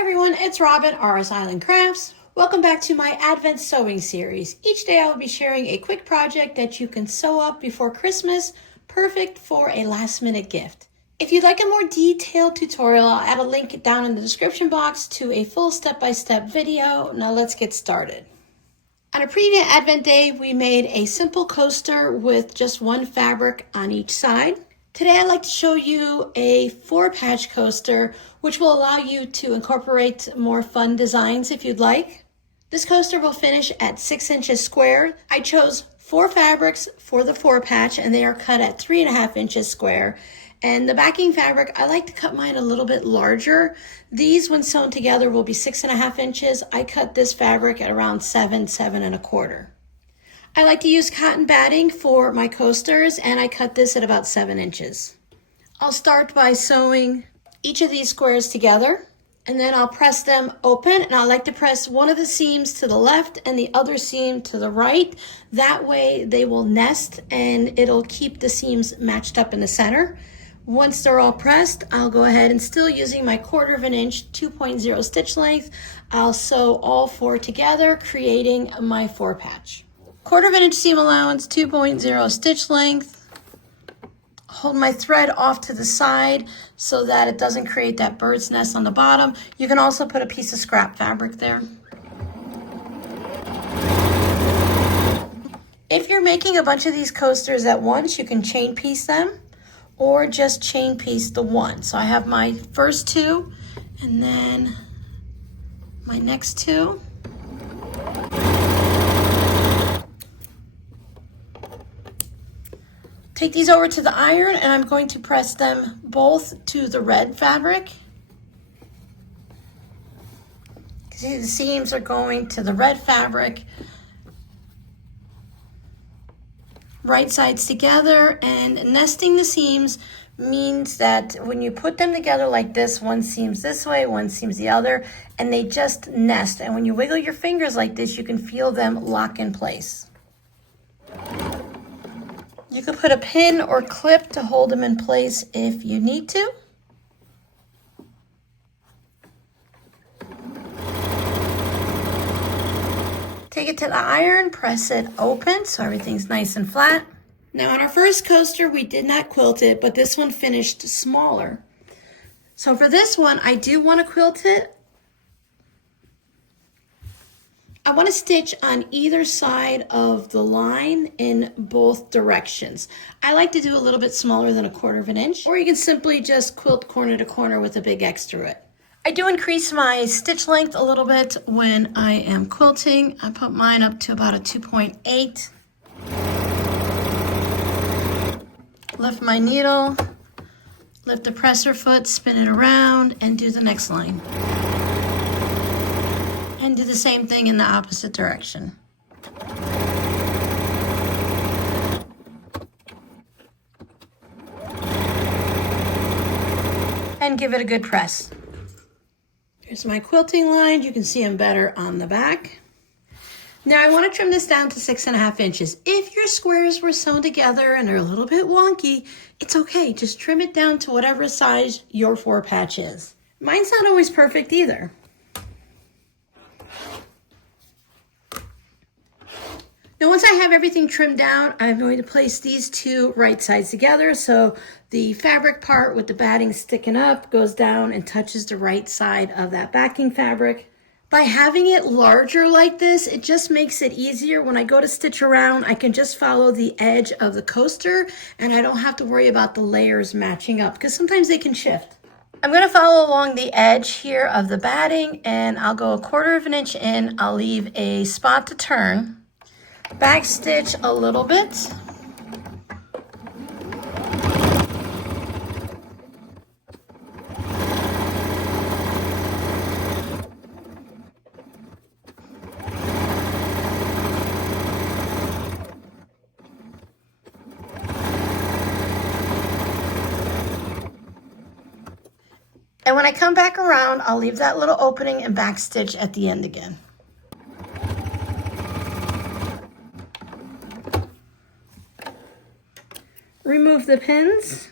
Everyone, it's Robin, RS Island Crafts. Welcome back to my Advent sewing series. Each day I will be sharing a quick project that you can sew up before Christmas, perfect for a last minute gift. If you'd like a more detailed tutorial, I'll add a link down in the description box to a full step-by-step video. Now let's get started. On a previous Advent day, we made a simple coaster with just one fabric on each side. Today I'd like to show you a 4-patch coaster, which will allow you to incorporate more fun designs if you'd like. This coaster will finish at 6 inches square. I chose 4 fabrics for the 4-patch, and they are cut at 3.5 inches square. And the backing fabric, I like to cut mine a little bit larger. These, when sewn together, will be 6.5 inches. I cut this fabric at around 7 1/4. I like to use cotton batting for my coasters, and I cut this at about 7 inches. I'll start by sewing each of these squares together, and then I'll press them open, and I like to press one of the seams to the left and the other seam to the right. That way they will nest and it'll keep the seams matched up in the center. Once they're all pressed, I'll go ahead and, still using my 1/4 inch 2.0 stitch length, I'll sew all 4 together, creating my 4-patch. 1/4 inch seam allowance, 2.0 stitch length. Hold my thread off to the side so that it doesn't create that bird's nest on the bottom. You can also put a piece of scrap fabric there. If you're making a bunch of these coasters at once, you can chain piece them or just chain piece the one. So I have my first 2 and then my next 2. Take these over to the iron, and I'm going to press them both to the red fabric. See, the seams are going to the red fabric, right sides together, and nesting the seams means that when you put them together like this, one seam's this way, one seam's the other, and they just nest. And when you wiggle your fingers like this, you can feel them lock in place. You could put a pin or clip to hold them in place if you need to. Take it to the iron, press it open so everything's nice and flat. Now on our first coaster, we did not quilt it, but this one finished smaller. So for this one, I do want to quilt it. I want to stitch on either side of the line in both directions. I like to do a little bit smaller than 1/4 inch, or you can simply just quilt corner to corner with a big X through it. I do increase my stitch length a little bit when I am quilting. I put mine up to about a 2.8. Lift my needle, lift the presser foot, spin it around, and do the next line. And do the same thing in the opposite direction. And give it a good press. Here's my quilting line. You can see them better on the back. Now I want to trim this down to 6.5 inches. If your squares were sewn together and they're a little bit wonky, it's okay. Just trim it down to whatever size your 4-patch is. Mine's not always perfect either. Now once I have everything trimmed down, I'm going to place these 2 right sides together so the fabric part with the batting sticking up goes down and touches the right side of that backing fabric. By having it larger like this, it just makes it easier. When I go to stitch around, I can just follow the edge of the coaster and I don't have to worry about the layers matching up because sometimes they can shift. I'm going to follow along the edge here of the batting, and I'll go 1/4 inch in. I'll leave a spot to turn. Back stitch a little bit. And when I come back around, I'll leave that little opening and back stitch at the end again. Remove the pins.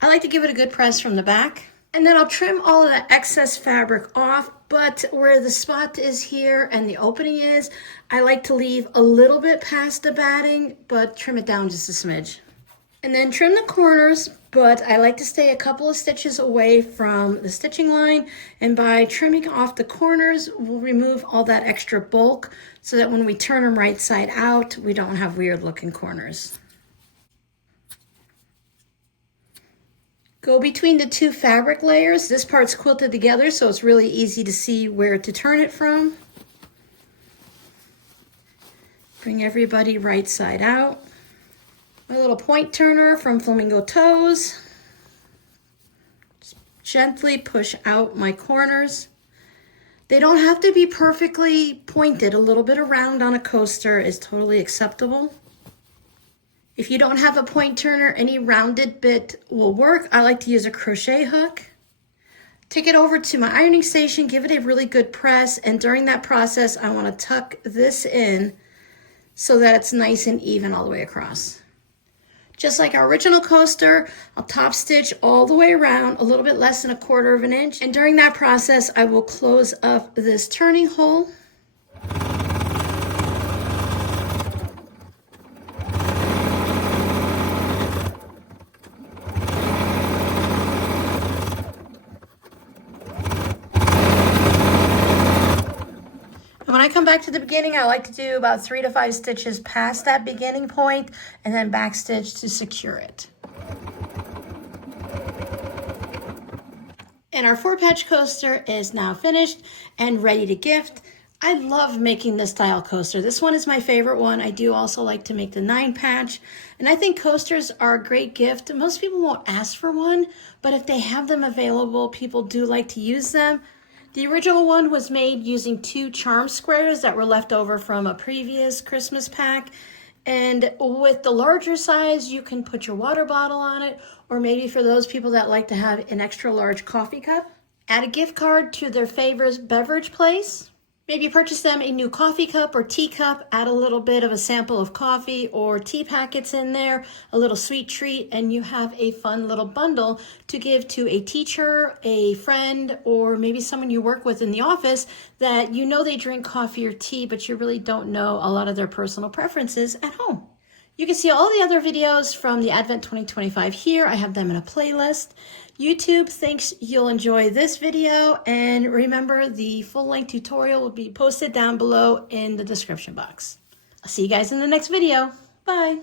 I like to give it a good press from the back. And then I'll trim all of the excess fabric off, but where the spot is here and the opening is, I like to leave a little bit past the batting, but trim it down just a smidge. And then trim the corners, but I like to stay a couple of stitches away from the stitching line. And by trimming off the corners, we'll remove all that extra bulk so that when we turn them right side out, we don't have weird looking corners. Go between the two fabric layers. This part's quilted together, so it's really easy to see where to turn it from. Bring everybody right side out. My little point turner from Flamingo Toes. Just gently push out my corners. They don't have to be perfectly pointed. A little bit around on a coaster is totally acceptable. If you don't have a point turner, any rounded bit will work. I like to use a crochet hook. Take it over to my ironing station, give it a really good press, and during that process, I want to tuck this in so that it's nice and even all the way across. Just like our original coaster, I'll top stitch all the way around, a little bit less than 1/4 of an inch. And during that process, I will close up this turning hole. When I come back to the beginning, I like to do about 3 to 5 stitches past that beginning point and then back stitch to secure it. And our 4-patch coaster is now finished and ready to gift. I love making this style coaster. This one is my favorite one. I do also like to make the 9-patch. And I think coasters are a great gift. Most people won't ask for one, but if they have them available, people do like to use them. The original one was made using 2 charm squares that were left over from a previous Christmas pack. And with the larger size, you can put your water bottle on it, or maybe for those people that like to have an extra large coffee cup, add a gift card to their favorite beverage place. Maybe purchase them a new coffee cup or teacup, add a little bit of a sample of coffee or tea packets in there, a little sweet treat, and you have a fun little bundle to give to a teacher, a friend, or maybe someone you work with in the office that you know they drink coffee or tea, but you really don't know a lot of their personal preferences at home. You can see all the other videos from the Advent 2025 here. I have them in a playlist. YouTube thinks you'll enjoy this video, and remember the full-length tutorial will be posted down below in the description box. I'll see you guys in the next video. Bye.